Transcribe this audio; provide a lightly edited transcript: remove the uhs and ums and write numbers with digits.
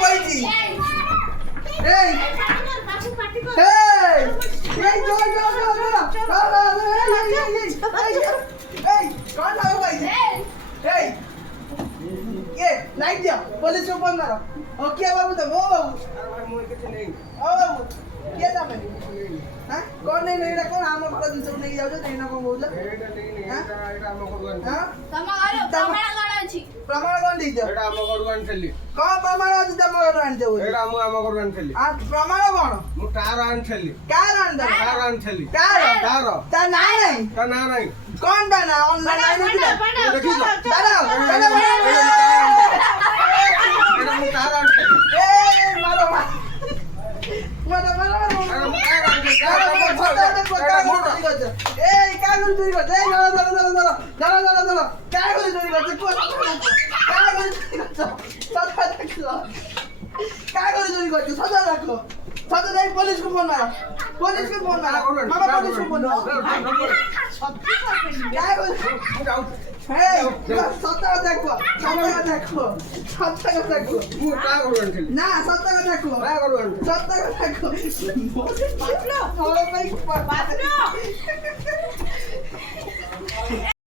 কইছি এই এই জল জল এই কোন ভাবে কইছি এই কে লাইট দিও পুলিশ को फोन मारो ओ क्या बाबू तो वो बाबू अरे मोर के नहीं ओ बाबू क्या जामे हां कौन नहीं ना कौन हम घर दिन सब नहीं जाओ नहीं ना कौन बोल एटा नहीं एटा हम भगवान हां तम आरो प्रमाण कोन अछि प्रमाण कोन दी दे एटा हम भगवान चली कौन प्रमाण अछि तम आन दे एटा हम भगवान चली आ प्रमाण कोन मु कार आन चली कार आन दे कार आन चली कार ता नहीं का ना नहीं कौन दा ना ऑनलाइन नहीं दे देखी तो दादा एटा मु कार आन चली ए मारो मारो मारो अरे मु कार आन चली এই কাগজ চুরি করছে এই দাঁড়া দাঁড়া দাঁড়া দাঁড়া দাঁড়া দাঁড়া কাগজ চুরি করছে কাগজ চুরি করছে সদা দেখো কাগজ চুরি করছে সদা দেখো সদা দেখ পুলিশকে ফোন মারো পুলিশকে ফোন মারো মামা পুলিশকে ফোন মারো কাগজ এই সদা দেখো সদা দেখো সদা দেখো मु कार भगवान चली না সদা দেখো कार भगवान সদা দেখো বাতলো বাতলো